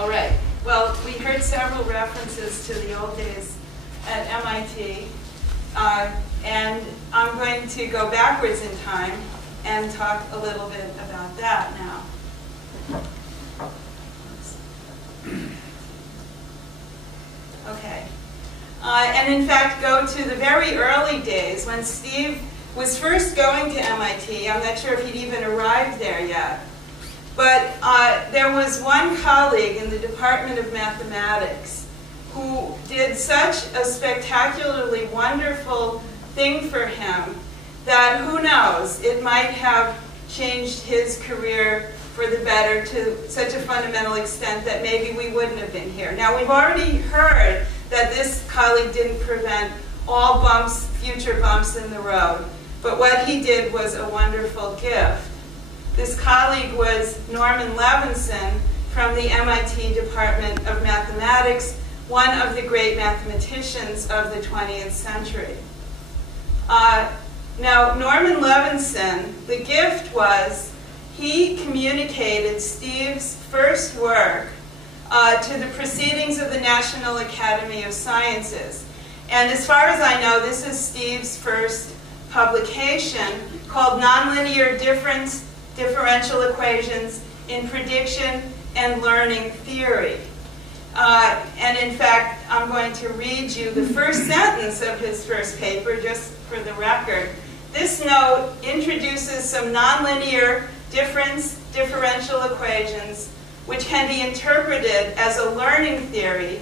All right. Well, we heard several references to the old days at MIT. And I'm going to go backwards in time and talk a little bit about that now. Okay. And in fact, go to the very early days when Steve was first going to MIT. I'm not sure if he'd even arrived there yet. But there was one colleague in the Department of Mathematics who did such a spectacularly wonderful thing for him that, who knows, it might have changed his career for the better to such a fundamental extent that maybe we wouldn't have been here. Now, we've already heard that this colleague didn't prevent all bumps, future bumps in the road, but what he did was a wonderful gift. This colleague was Norman Levinson from the MIT Department of Mathematics, one of the great mathematicians of the 20th century. Now, Norman Levinson, the gift was he communicated Steve's first work to the Proceedings of the National Academy of Sciences. And as far as I know, this is Steve's first publication called Nonlinear Differential Equations in Prediction and Learning Theory. And in fact, I'm going to read you the first sentence of his first paper, just for the record. This note introduces some nonlinear differential equations which can be interpreted as a learning theory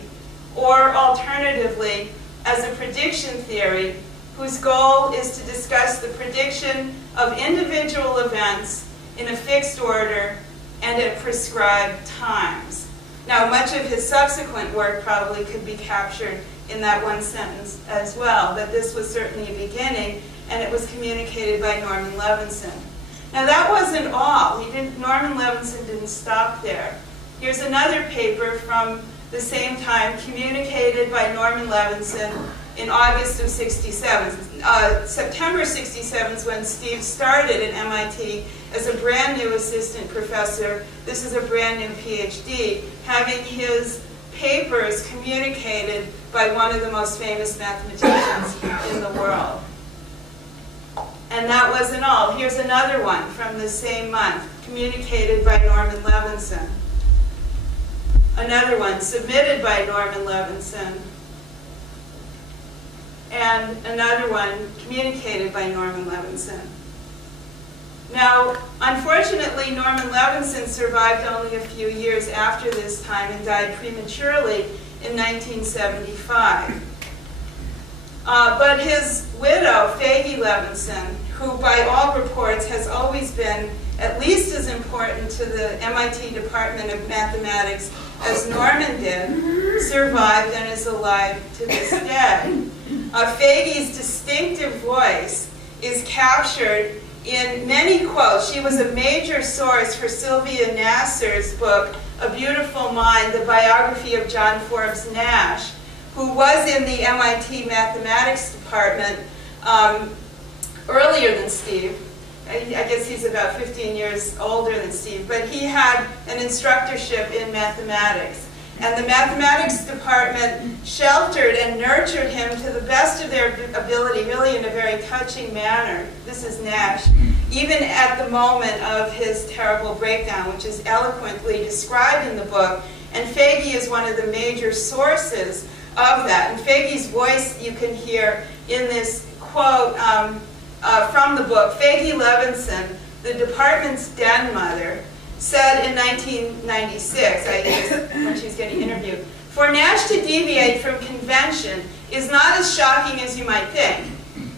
or alternatively as a prediction theory whose goal is to discuss the prediction of individual events in a fixed order and at prescribed times. Now, much of his subsequent work probably could be captured in that one sentence as well, but this was certainly a beginning, and it was communicated by Norman Levinson. Now, that wasn't all. Norman Levinson didn't stop there. Here's another paper from the same time, communicated by Norman Levinson in August of '67. September '67 is when Steve started at MIT as a brand new assistant professor. This is a brand new PhD, having his papers communicated by one of the most famous mathematicians in the world. And that wasn't all. Here's another one from the same month, communicated by Norman Levinson. Another one submitted by Norman Levinson. And another one communicated by Norman Levinson. Now, unfortunately, Norman Levinson survived only a few years after this time and died prematurely in 1975. But his widow, Faggy Levinson, who by all reports has always been at least as important to the MIT Department of Mathematics as Norman did, survived and is alive to this day. Faggy's distinctive voice is captured in many quotes. She was a major source for Sylvia Nasser's book, A Beautiful Mind, the biography of John Forbes Nash, who was in the MIT Mathematics Department earlier than Steve. I guess he's about 15 years older than Steve, but he had an instructorship in mathematics. And the mathematics department sheltered and nurtured him to the best of their ability, really in a very touching manner. This is Nash, even at the moment of his terrible breakdown, which is eloquently described in the book. And Faggy is one of the major sources of that. And Faggy's voice you can hear in this quote from the book. Faggy Levinson, the department's den mother, said in 1996, I guess, when she was getting interviewed, "For Nash to deviate from convention is not as shocking as you might think.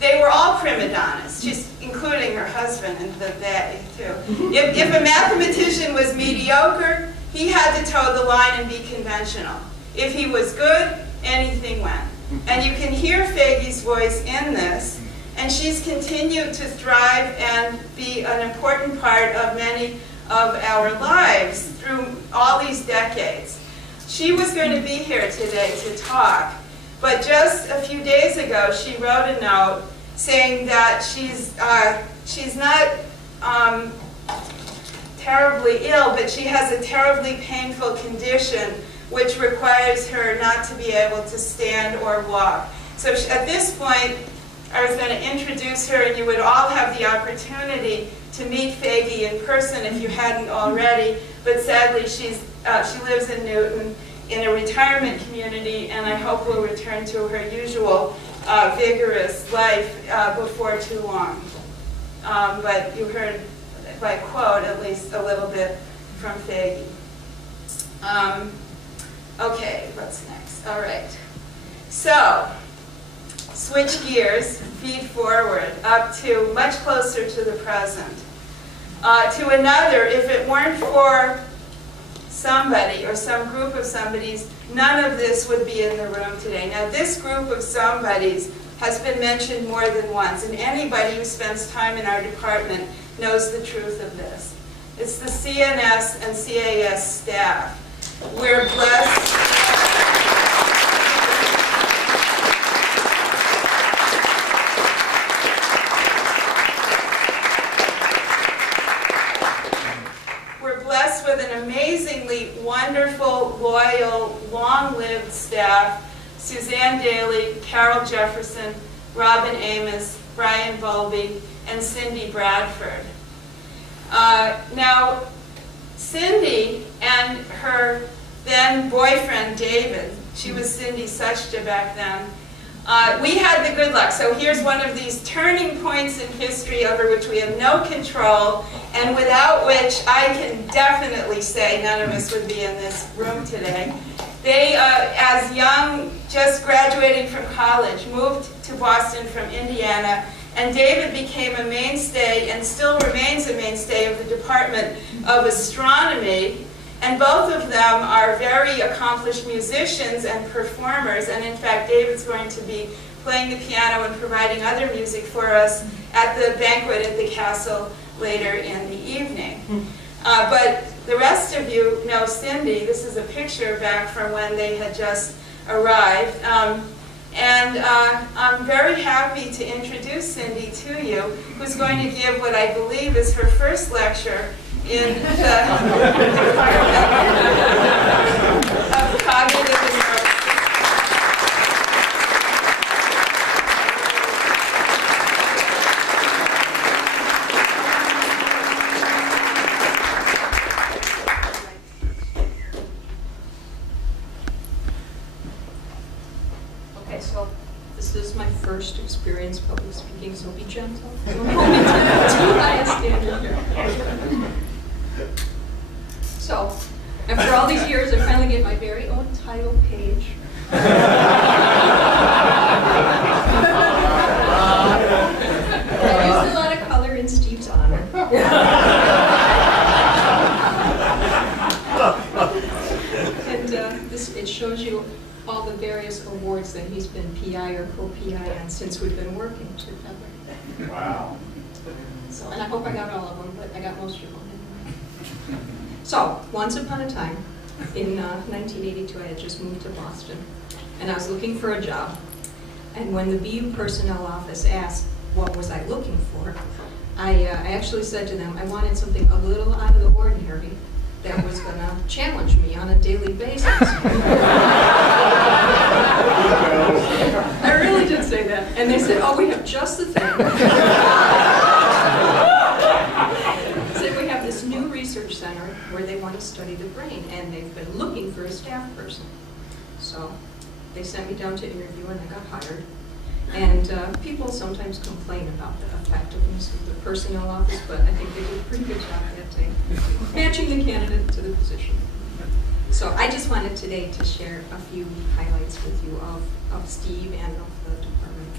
They were all prima donnas," she's including her husband and the they, too. If a mathematician was mediocre, he had to toe the line and be conventional. If he was good, anything went. And you can hear Faggy's voice in this, and she's continued to thrive and be an important part of many of our lives through all these decades. She was going to be here today to talk, but just a few days ago she wrote a note saying that she's not terribly ill, but she has a terribly painful condition which requires her not to be able to stand or walk. So at this point, I was going to introduce her, and you would all have the opportunity to meet Faggy in person if you hadn't already, but sadly she lives in Newton in a retirement community, and I hope will return to her usual vigorous life before too long. But you heard by quote at least a little bit from Faggy. Okay, what's next? All right. So, switch gears, feed forward, up to much closer to the present. To another, if it weren't for somebody or some group of somebodies, none of this would be in the room today. Now, this group of somebodies has been mentioned more than once, and anybody who spends time in our department knows the truth of this. It's the CNS and CAS staff. We're blessed. We're blessed with an amazingly wonderful, loyal, long-lived staff. Suzanne Daly, Carol Jefferson, Robin Amos, Brian Bulby, and Cindy Bradford. Now, Cindy and her then boyfriend, David, she was Cindy Suchta back then, we had the good luck. So here's one of these turning points in history over which we have no control, and without which I can definitely say none of us would be in this room today. They, as young, just graduating from college, moved to Boston from Indiana, and David became a mainstay and still remains a mainstay of the Department of Astronomy. And both of them are very accomplished musicians and performers, and in fact David's going to be playing the piano and providing other music for us at the banquet at the castle later in the evening. But the rest of you know Cindy. This is a picture back from when they had just arrived. And I'm very happy to introduce Cindy to you, who's going to give what I believe is her first lecture in the Department of Cognitive and Okay, so this is my first experience public speaking, so be gentle. Don't hold me too high a standard here. So, after all these years, I finally get my very own title page. I used a lot of color in Steve's honor. And it shows you all the various awards that he's been PI or co-PI on since we've been working together. Wow. So, and I hope I got all of them, but I got most of them. So, once upon a time, in 1982, I had just moved to Boston, and I was looking for a job. And when the BU personnel office asked what was I looking for, I actually said to them I wanted something a little out of the ordinary that was going to challenge me on a daily basis. I really did say that. And they said, oh, we have just the thing. Said we have this new research center where they want to study the brain, and they've been looking for a staff person. So they sent me down to interview, and I got hired. And people sometimes complain about the effectiveness of the personnel office, but I think they did a pretty good job that day, matching the candidate to the position. So I just wanted today to share a few highlights with you of Steve and of the department.